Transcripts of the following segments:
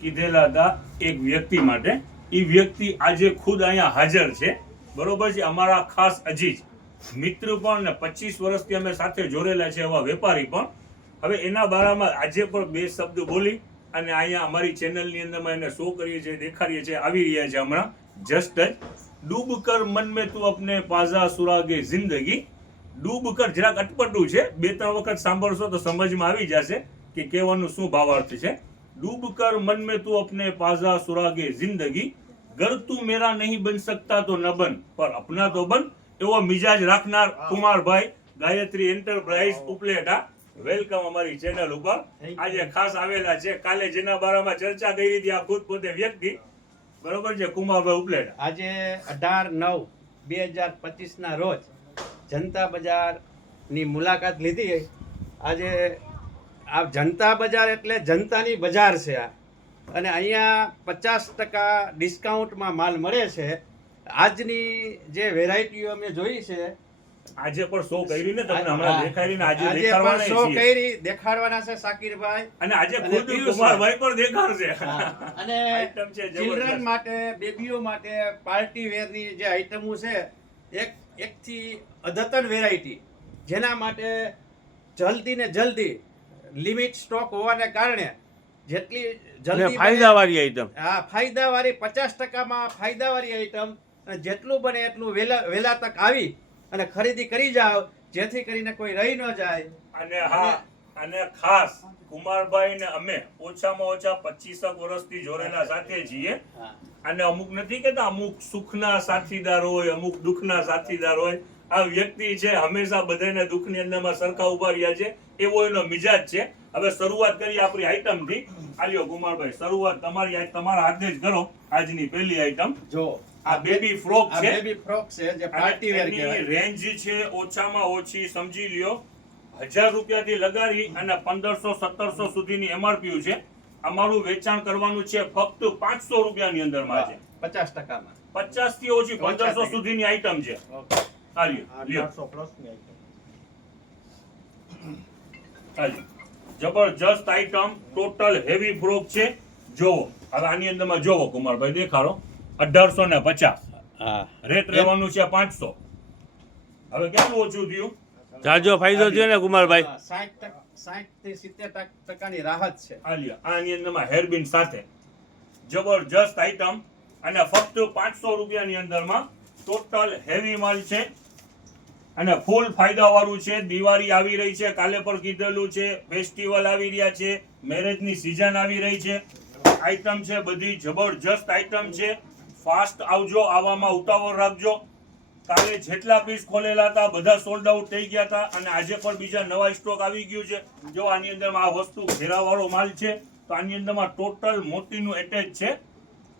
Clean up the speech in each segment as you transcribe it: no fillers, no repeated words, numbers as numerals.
કીધેલા હતા એક વ્યક્તિ માટે. એ વ્યક્તિ આજે ખુદ અહીંયા હાજર છે, બરોબર છે. અમારા ખાસ અજીજ મિત્ર પણ ને 25 વર્ષથી અમે સાથે જોડેલા છે એવા વેપારી પણ. હવે એના બારામાં આજે પણ બે શબ્દ બોલી અને અહીંયા અમારી ચેનલની અંદરમાં એને શો કરીએ છીએ, દેખાડીએ છીએ. આવી રહ્યા છે હમણાં જસ્ટ જ. ડૂબ કર મન મેં તું અપને પાઝા સુરાગે જિંદગી. ડૂબ કર જરાક અટપટું છે, 2-3 વખત સાંભળશો તો સમજમાં આવી જશે કે કહેવાનું શું ભાવાર્થ છે. डूब कर मन में तू अपने पाजा सुरागे जिंदगी, गर तू मेरा नहीं बन सकता तो न बन पर अपना तो बन. एवो मिजाज રાખનાર કુમારભાઈ ગાયત્રી એન્ટરપ્રાઇઝ ઉપલેટા, વેલકમ અમારી ચેનલ ઉપર. આજે ખાસ આવેલા છે. કાલે જેના બારામાં ચર્ચા કરી હતી આ ખુદ પોતે વ્યક્તિ, બરોબર છે, કુમારભાઈ ઉપલેટા. આજે 18/9/2025 ના રોજ જનતા બજાર ની મુલાકાત લીધી. આજે આ જનતા બજાર એટલે જનતાની બજાર છે આ, અને અહીંયા 50% ડિસ્કાઉન્ટમાં માલ મળે છે. આજની જે વેરાયટીઓ અમે જોઈ છે, આજે પણ શો કરી ને તમને હમણાં દેખાડીને આજે પણ શો કરી દેખાડવાના છે શાકીરભાઈ, અને આજે ખુદ કુમારભાઈ પણ દેખાડશે. અને આઈટમ છે ચિલ્ડ્રન માટે, બેબીઓ માટે પાર્ટી વેરની જે આઈટમો છે, એકથી અદ્યતન વેરાયટી, જેના માટે જલ્દી ને જલ્દી લિમિટ સ્ટોક હોવાને કારણે જેટલી જલ્દી ફાયદાવાળી આઈટમ, હા, ફાયદાવાળી 50%માં ફાયદાવાળી આઈટમ, અને જેટલું બને એટલું વહેલા તક આવી અને ખરીદી કરી જાઓ, જેથી કરીને કોઈ રહી ન જાય. અને હા, અને ખાસ કુમારભાઈ ને અમે ઓછામાં ઓછા 25 વર્ષથી જોડેલા સાથે છીએ. અને અમુક નથી કેતા અમુક સુખના સાથીદાર હોય, અમુક દુઃખના સાથીદાર હોય. આ વ્યક્તિ છે હંમેશા બધાને દુઃખની અંદરમાં સરખા ઉભા રહ્યા છે, એવો એનો મિજાજ છે. હવે શરૂઆત કરી આપણી આઈટમ થી. આલ્યો કુમારભાઈ, શરૂઆત તમારા હાથે જ કરો. આજની પહેલી આઈટમ જો આ બેબી ફ્રોક છે. બેબી ફ્રોક છે જે પાર્ટી વેર કહેવાય. રેન્જ છે ઓછામાં ઓછી સમજી લ્યો 1000 રૂપિયાથી લગાડી અને 1500-1700 સુધીની એમઆરપી છે. અમારું વેચાણ કરવાનું છે ફક્ત 500 રૂપિયાની અંદરમાં છે. 50%માં 50 થી ઓછી 1500 સુધીની આઈટમ છે. જબરજસ્ત આઈટમ, ટોટલ હેવી ફ્રોક છે. જોવો હવે આની અંદરમાં જોવો કુમારભાઈ, દેખાડો. 1850 રેટ રહેવાનું છે 500. હવે કેટલું ઓછું થયું? જાજો ફાયદો થયો ને કુમારભાઈ. 60 થી 70% રાહત છે. આની અંદરમાં હેરબિન સાથે જબરજસ્ત આઈટમ, અને ફક્ત 500 રૂપિયાની અંદરમાં ટોટલ હેવી માલ છે અને ફૂલ ફાયદા વાળું છે. દિવાળી આવી રહી છે, કાલે પણ કીધેલું છે. ફેસ્ટિવલ આવી રહ્યા છે, મેરેજની સિઝન આવી રહી છે. આઈટમ છે બધી જબરજસ્ત આઈટમ છે. ફાસ્ટ આવજો, આવામાં ઉતાવળ રાખજો. કાલે જેટલા પીસ ખોલેલા હતા બધા સોલ્ડ આઉટ થઈ ગયા હતા, અને આજે પણ બીજા નવા સ્ટોક આવી ગયું છે. જો આની અંદરમાં આ વસ્તુ ઘેરાવાળો માલ છે, તો આની અંદરમાં ટોટલ મોતીનું એટેચ છે.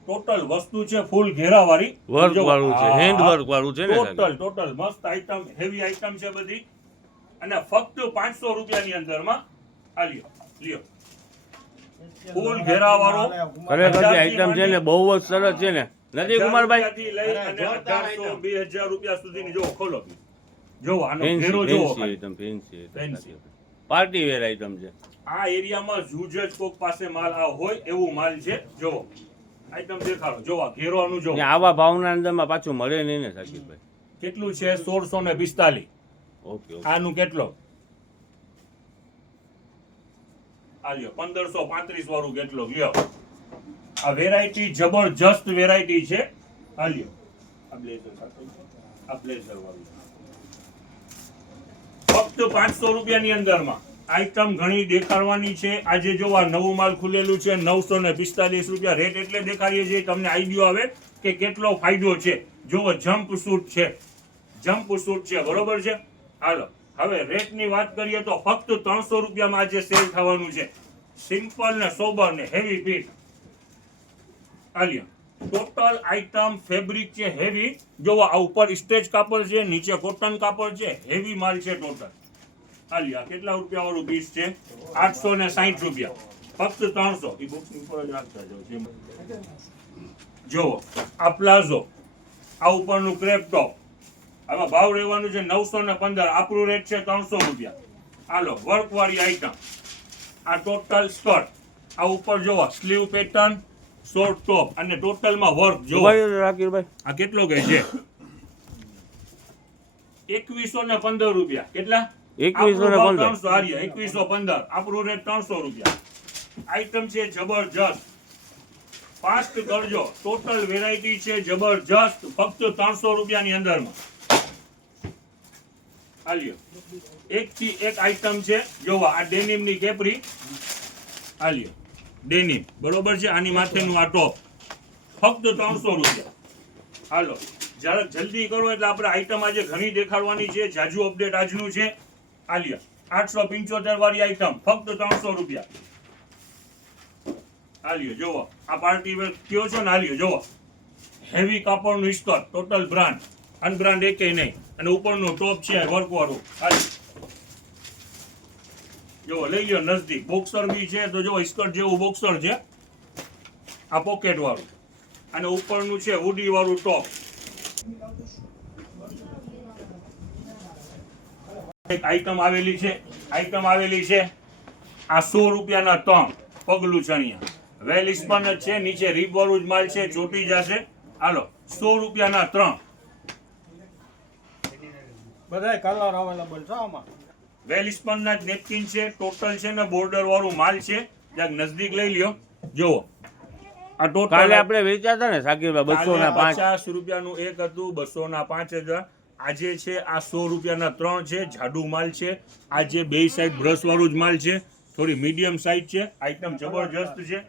ટોટલ વસ્તુ છે ફૂલ ઘેરાવાળી, વર્ક વાળું છે, હેન્ડ વર્ક વાળું છે ને. ટોટલ મસ્ત આઈટમ, હેવી આઈટમ છે બધી, અને ફક્ત 500 રૂપિયાની અંદરમાં આ લ્યો ફૂલ ઘેરાવાળો. ખરેખર આઈટમ છે ને બહુ જ સરસ છે ને, નથી કુમારભાઈ? થી લઈ અને 1800-2000 રૂપિયા સુધીની જો ખોલો. જો આનો ઘેરો જો, ફેન્સી પાર્ટી વેર આઈટમ છે. આ એરિયામાં જૂજ જ કોક પાસે માલ આ હોય એવું માલ છે. જો આઈટમ દેખાડો, જો આ ઘેરોનું જો. આવા ભાવના અંદરમાં પાછું મળે નહીં ને સાકીરભાઈ. કેટલું છે? 1645. ઓકે. આનું કેટલો? આ લ્યો 1535 વાળું કેટલો લ્યો. આ વેરાયટી જબરજસ્ત વેરાયટી છે. આ લ્યો આ બ્લેઝર સાથે છે, આ બ્લેઝર વાળું ફક્ત 500 રૂપિયાની અંદરમાં આઈટમ ઘણી દેખાડવાની છે. આજે જો આ નવું માલ ખુલેલું છે 945 રૂપિયા રેટ, એટલે દેખાડીએ છીએ તમને આઈડિયો આવે કે કેટલો ફાયદો છે. જો જમ્પ સૂટ છે, જમ્પ સૂટ છે, બરોબર છે. હાલો હવે રેટની વાત કરીએ તો ફક્ત 300 રૂપિયામાં આજે સેલ થવાનું છે. સિમ્પલ ને સોબર ને હેવી પીસ. આલિયા ટોટલ આઈટમ ફેબ્રિક છે હેવી. જો આ ઉપર સ્ટેજ કાપડ છે, નીચે કોટન કાપડ છે, હેવી માલ છે ટોટલ. આલિયા કેટલા રૂપિયા વાળું પીસ છે? 860 રૂપિયા, ફક્ત 300. એ બોક્સની ઉપર જ રાખતા જાવ. જો આ પ્લાઝો, આ ઉપરનું ક્રેપ ટોપ, આમાં ભાવ રહેવાનું છે 915. આપણું રેટ છે 300 રૂપિયા. હાલો વર્ક વાળી આઈટમ. આ ટોટલ સ્કર્ટ આ ઉપર જોવો સ્લીવ પેટર્ન, શોર્ટ ટોપ અને ટોટલમાં વર્ક જોવો. ભાઈ શાકિરભાઈ આ કેટલો કે છે 2115 રૂપિયા. કેટલા? 2115. 300 હાર્યા 2115. આપણું રેટ 300 રૂપિયા. આઈટમ છે જબરજસ્ત. ફાસ્ટ કરજો. ટોટલ વેરાયટી છે જબરજસ્ત. ફક્ત 300 રૂપિયાની અંદરમાં. આલ્યો એક થી એક આઈટમ છે. જોવા આ ડેનિમ ની કેપરી. આલ્યો ડેનિમ બરોબર છે. આની માથેનું આ ટોપ ફક્ત 300 રૂપિયા. હાલો જ્યારે જલ્દી કરો એટલે આપણે આઈટમ આજે ઘણી દેખાડવાની છે. જાજુ અપડેટ આજનું છે. આલ્યો 875 વાળી આઈટમ ફક્ત 300 રૂપિયા. આલ્યો જોવો આ પાર્ટી વેર કયો છો ને. આલ્યો જોવો હેવી કાપડનું સ્કર્ટ ટોટલ બ્રાન્ડ અનબ્રાન્ડ એકેય નહીં અને ઉપરનું ટોપ છે વર્ક વાળું. જોવો લઈ લ્યો નજદીક. બોક્સર બી છે તો જો સ્કર્ટ જેવું બોક્સર છે. આ પોકેટ વાળું અને ઉપરનું છે હુડી વાળું ટોપ. એક આઈટમ આવેલી છે. આ 100 રૂપિયાના 3 પગલું ચણિયા વેલ સ્પન જ છે. નીચે રીબ વાળું જ માલ છે. ચોટી જશે. હાલો 100 રૂપિયાના 3 બધાય કલર અવેલેબલ છે આમાં. વેલ સ્પન ના નેપકિન છે. ટોટલ છે ને બોર્ડર વાળું માલ છે. જ્યાં નજદીક લઈ લ્યો. જોવો આ ટોટલ કાલે આપણે વેચાતા ને શાકિરભાઈ 205. 50 રૂપિયાનું એક હતું. 205 હજાર. આજે છે આ 100 રૂપિયાના 3 છે. જાડુ માલ છે. આજે બે સાઈડ બ્રશ વાળું જ માલ છે. થોડી મીડિયમ સાઈઝ છે. આઈટમ જબરજસ્ત છે.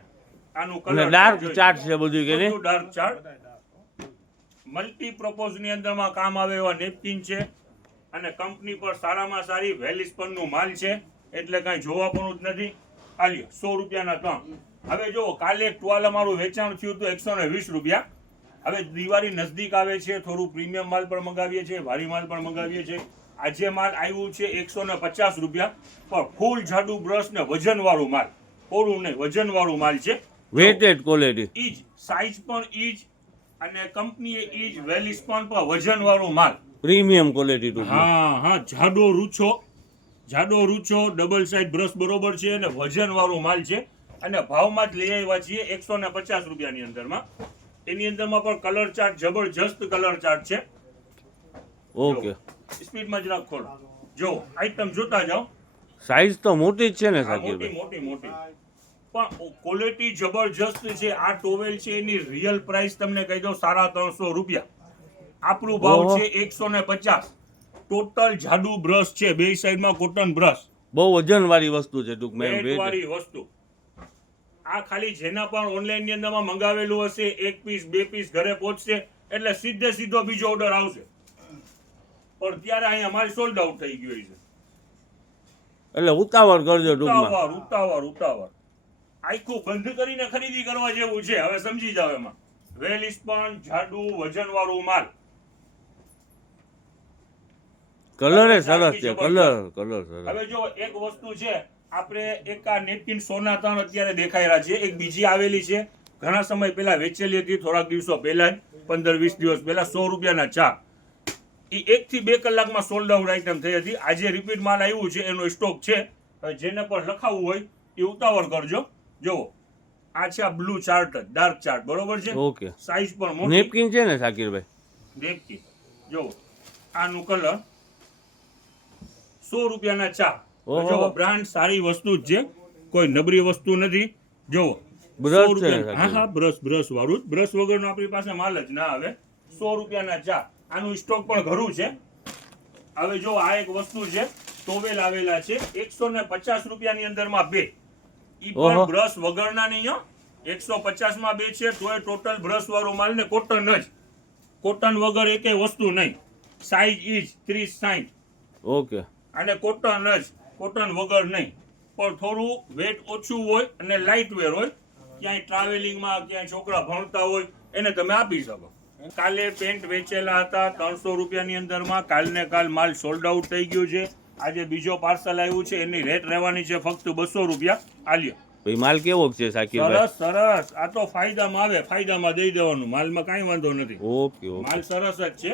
આનું કલર ડાર્ક ચાર્ટ છે બધું કે નહીં? ડાર્ક ચાર્ટ મલ્ટી પ્રપોઝ ની અંદરમાં કામ આવે એવા નેપકિન છે અને કંપની પર સારામાં સારી વેલિસ્પન નું માલ છે એટલે કાંઈ જોવા પણ જ નથી. આલ્યો 100 રૂપિયાના 3. હવે જો કાલે એક ટુવાલ અમારું વેચાણ થયું હતું 120 રૂપિયા. હવે દિવાળી નજદીક આવે છે. થોડું પ્રીમિયમ માલ પણ મંગાવીએ છીએ. ભારી માલ પણ મંગાવીએ છીએ. આજે માલ આવ્યું છે 150 રૂપિયા. પણ ફૂલ જાડુ બ્રશ ને વજન વાળું માલ. ઓરું નહીં વજન વાળું માલ છે. Weighted quality. ઈજ સાઈઝ પણ ઈજ અને કંપનીએ ઈજ વેલિસ્પન પર વજન વાળું માલ. Premium quality too. હા જાડો રૂછો ડબલ સાઈડ બ્રશ બરોબર છે અને વજન વાળું માલ છે અને ભાવમાં જ લઈ આવ્યા છીએ 150 રૂપિયાની અંદરમાં. એની અંદરમાં પણ કલર ચાર્ટ જબરજસ્ત કલર ચાર્ટ છે. ઓકે. સ્પીડમાં જરાક ખોલો. જો આઈટમ જોતા જાઓ. સાઈઝ તો મોટી જ છે ને આ મોટી શાકિરભાઈ? મોટી મોટી પણ ક્વોલિટી જબરજસ્ત છે. આ ટોવેલ છે એની રિયલ પ્રાઇસ તમને કહી દઉં 350 રૂપિયા. આપણું ભાવ ઓહો. છે 150. ટોટલ જાડુ બ્રશ છે. બે સાઈડમાં કોટન બ્રશ. બહુ વજન વાળી વસ્તુ છે ટૂંકમાં એમ. વેટ વાળી વસ્તુ. આ ખાલી જેના પણ ઓનલાઈન ની અંદરમાં મંગાવેલું હશે 1 પીસ 2 પીસ ઘરે પહોંચશે એટલે સીધો બીજો ઓર્ડર આવશે. પણ ત્યારે અહીંયા મારી સોલ્ડ આઉટ થઈ ગયો છે. એટલે ઉતાવળ કરજો ટૂંકમાં. ઉતાવળ આખું બંધ કરીને ખરીદી કરવા જેવું છે. હવે સમજી જાવ એમાં. વેલ સ્પન જાડુ વજન વાળું માલ. કલર એ સરસ છે. કલર સરસ. હવે જો એક વસ્તુ છે આપણે એક આ નેપકિન સોના 3 અત્યારે દેખાઈ રહ્યા છે. એક બીજી આવેલી છે ઘણા સમય પહેલા વેચેલી હતી. થોડાક દિવસો પહેલા 15-20 દિવસ પહેલા 100 રૂપિયાના 4. એ 1 થી 2 કલાકમાં સોલ્ડ આઉટ આઈટમ થઈ હતી. આજે રિપીટ માલ આવ્યું છે. એનો સ્ટોક છે. હવે જેને પણ લખાવવું હોય એ ઉતાવળ કરજો. જોવો આ છે આ બ્લુ ચાર્ટ ડાર્ક ચાર્ટ બરોબર છે. ઓકે. સાઈઝ પણ મોટી. નેપકિન છે ને શાકિરભાઈ? નેપકિન જોવો આનું કલર 100 રૂપિયાના 4. ઓહો. જોવો બ્રાન્ડ સારી વસ્તુ જ છે. કોઈ નબળી વસ્તુ નથી. જોવો બ્રશ 100 છે ને રૂપિયા. હા બ્રશ વાળું. બ્રશ વગરનું આપણી પાસે માલ જ ના આવે. 100 રૂપિયાના 4. આનું સ્ટોક પણ ઘરું છે. હવે જો આ એક વસ્તુ છે ટોવેલ આવેલા છે 150 રૂપિયાની અંદરમાં 2. ઈ પણ ઓહો. બ્રશ વગરના નહીં હો. 150 માં 2 છે તોય ટોટલ બ્રશ વાળો માલ ને કોટન જ. કોટન વગર એકેય વસ્તુ નહીં. સાઈઝ ઈજ 30-60. ઓકે. અને કોટન જ. કોટન વગર નહીં. પણ થોડું વેટ ઓછું હોય અને લાઇટ વેર હોય. ક્યાંય ટ્રાવેલિંગમાં ક્યાંય છોકરા ભણતા હોય એને તમે આપી શકો. કાલે પેન્ટ વેચેલા હતા 300 રૂપિયાની અંદરમાં. કાલને કાલ માલ સોલ્ડ આઉટ થઈ ગયું છે. આજે બીજો પાર્સલ આવ્યું છે. એની રેટ રહેવાની છે ફક્ત 200 રૂપિયા. આલ્યો ભાઈ માલ કેવો છે શાકિરભાઈ? સરસ. આ તો ફાયદામાં આવે. ફાયદામાં દઈ દેવાનું. માલમાં કાંઈ વાંધો નથી. ઓકે. માલ સરસ જ છે.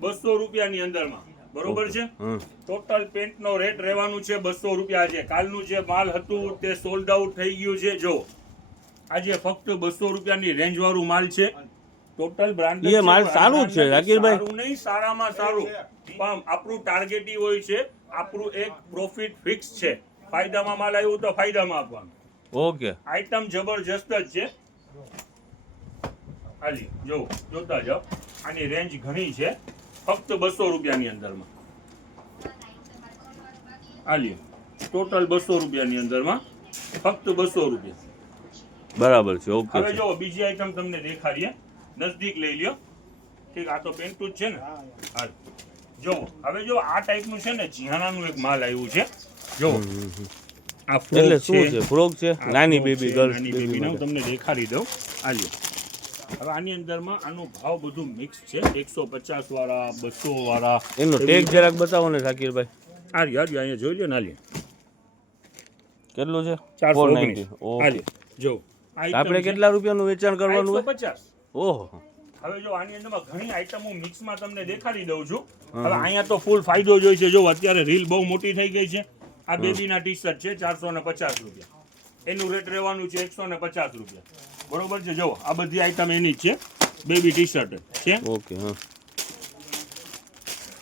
200 રૂપિયાની અંદરમાં બરોબર છે હમ ટોટલ પેન્ટનો રેટ રહેવાનું છે 200 રૂપિયા છે. કાલનું જે માલ હતું તે સોલ્ડ આઉટ થઈ ગયું છે. જો આજે ફક્ત 200 રૂપિયાની રેન્જ વાળું માલ છે. ટોટલ બ્રાન્ડ એ માલ સારું જ છે, ઝાકીરભાઈ. સારું નહીં, સારામાં સારું. પણ આપણું ટાર્ગેટ ઈ હોય છે, આપણું એક પ્રોફિટ ફિક્સ છે. ફાયદામાં માલ આવ્યું તો ફાયદામાં આપવાનું. ઓકે આઈટમ જબરજસ્ત જ છે. હાલી જો જોતા જાઓ, આની રેન્જ ઘણી છે. ફક્ત 200 રૂપિયાની અંદરમાં. હાલી ટોટલ 200 રૂપિયાની અંદરમાં, ફક્ત 200 રૂપિયા. બરાબર છે. ઓકે હવે જો બીજી આઈટમ તમને દેખાડીએ, નજદીક લઈ લ્યો. ઠીક, આ તો પેન્ટું જ છે ને. હાલ જો હવે જો આ ટાઈપનું છે ને, જીહાણાનું એક માલ આવ્યું છે. જો આ એટલે ફ્રોક શું છે? ફ્રોક છે, આ નાની ફ્રોક બેબી છે, ગર્લ્સ નાની બેબી બેબીને હું માટે. તમને દેખાડી દઉં. આ લ્યો. હવે આની અંદરમાં આનો ભાવ બધું મિક્સ છે. 150 વાળા, 200 વાળા. એનો ટેગ જરાક બતાવો ને ઝાકીરભાઈ. આ લ્યો, આ લ્યો, અહીંયા જોઈ લ્યો ને. આ લ્યો કેટલું છે? 419. 490. આ ઓકે. લ્યો જો આપણે કેટલા રૂપિયાનું વેચાણ કરવાનું હોય? 150. ઓહો. હવે જો આની અંદરમાં ઘણી આઈટમો મિક્સમાં તમને દેખાડી દઉં છું. હવે અહીંયા તો ફૂલ ફાયદો જોઈ છે. જો અત્યારે રીલ બહુ મોટી થઈ ગઈ છે. આ બેબીના ટી શર્ટ છે 450 રૂપિયા. એનું રેટ રહેવાનું છે 150 રૂપિયા. બરોબર છે. જો આ બધી આઈટમ એની જ છે. બેબી ટી શર્ટ છે. ઓકે હા.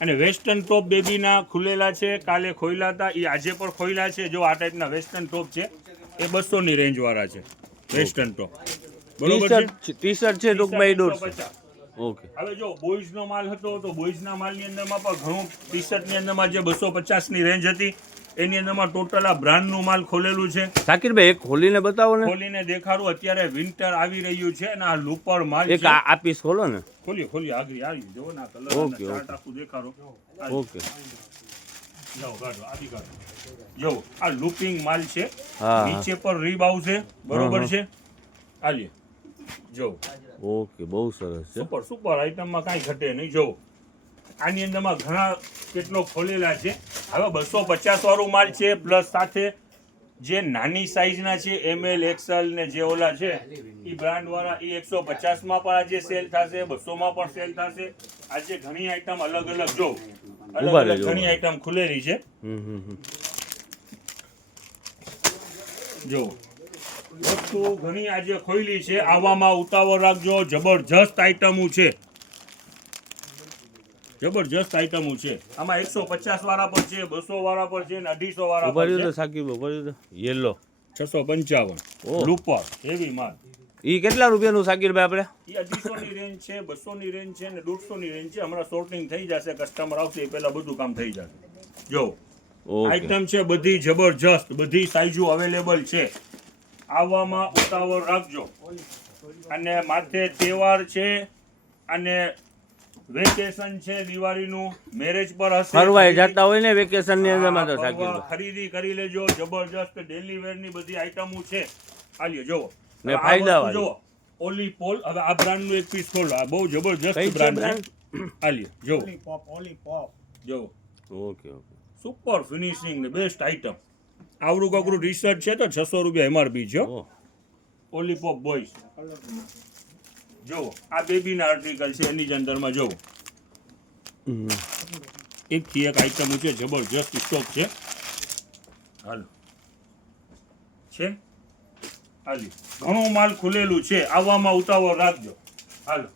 અને વેસ્ટર્ન ટોપ બેબીના ખુલેલા છે. કાલે ખોઈલા હતા, એ આજે પણ ખોઈલા છે. જો આ ટાઈપના વેસ્ટર્ન ટોપ છે, એ 200 ની રેન્જ વાળા છે. વેસ્ટર્ન ટોપ બરોબર છે. ટી શર્ટ છે ટૂંકમાં એ 150. 150. ઓકે. હવે જો બોયઝનો માલ હતો તો બોયઝના માલની અંદરમાં પણ ઘણું ટી શર્ટની અંદરમાં જે 250 ની રેન્જ હતી એની અંદરમાં ટોટલ આ બ્રાન્ડનું માલ ખોલેલું છે. ઝાકીરભાઈ એક ખોલીને બતાવો ને. ખોલીને દેખાડું. અત્યારે વિન્ટર આવી રહ્યું છે અને આ લુપર માલ એક છે. આ પીસ ખોલો ને. ખોલી આગળ આવી જો ના કલર ઓકે, ચાર્ટ આખું દેખાડો. ઓકે. જાઓ કાઢો, આદી કાઢો. જો આ લૂપિંગ માલ છે. હા. નીચે પર રીબ આવશે. બરોબર છે. આ લ્યો જો ઓકે, બહુ સરસ છે. સુપર સુપર આઈટમમાં કાંઈ ઘટે નહીં. જો આની અંદરમાં ઘણા કેટલો ખોલેલા છે. હવે 250 વાળું માલ છે, પ્લસ સાથે જે નાની સાઈઝના છે ML XL ને જે ઓલા છે એ બ્રાન્ડ વાળા, એ 150 માં પણ આજે સેલ થશે, 200 માં પણ સેલ થશે. આજે ઘણી આઈટમ અલગ અલગ જો અલગ ઉભા અલગ રહેજો. ઘણી આઈટમ ખુલેલી છે. હમ. જો વસ્તુ ઘણી આજે ખોઈલી છે. આવામાં ઉતાવળ રાખજો. જબરજસ્ત આઈટમો છે. જબરજસ્ત આઈટમો છે. આમાં 150 વાળા પર છે, 200 વાળા પર છે ને 250 વાળા ઉભા પર રહ્યો તો છે. સાકીબ, ઉભા રહ્યો તો. યેલો 655 ઓહ. લૂપર હેવી માલ. ઈ કેટલા રૂપિયાનું સાકીરભાઈ આપણે? એ 250 ની રેન્જ છે, 200 ની રેન્જ છે ને 150 ની રેન્જ છે. હમણાં સોર્ટિંગ થઈ જશે, કસ્ટમર આવશે એ પહેલા બધું કામ થઈ જશે. જો ઓકે. આઈટમ છે બધી જબરજસ્ત, બધી સાઈઝો અવેલેબલ છે. આવવામાં ઉતાવળ રાખજો. અને માથે તહેવાર છે અને વેકેશન છે દિવાળીનું, મેરેજ પર હશે. ફરવાય જતા હોય ને વેકેશન ની અંદર માં તો ફરવા, સાકીરભાઈ. ખરીદી કરી લેજો. જબરજસ્ત ડેલી વેર ની બધી આઈટમો છે. આ લ્યો જોવો. ને હવે આ ફાયદા વસ્તુ વાળી. જોવો. ઓલીપોલ. હવે આ બ્રાન્ડ નું એક પીસ ખોલો. આ બહુ કઈ જબરજસ્ત છે બ્રાન્ડ brand? છે. આ લ્યો જોવો ઓલી પોપ જોવો. Okay okay. સુપર ફિનિશિંગ ને બેસ્ટ આઈટમ. આવડું કકડું ટી શર્ટ છે તો 600 રૂપિયા MRP છે. ઓહ. ઓલીપોપ બોયઝ જોવો. આ બેબીના આર્ટિકલ છે એની જ અંદરમાં જોવો. હમ. એકથી એક આઈટમ છે. જબરજસ્ત સ્ટોક છે. હાલો છે. હાલી ઘણું માલ ખુલેલું છે. આવવામાં ઉતાવળ રાખજો. હાલો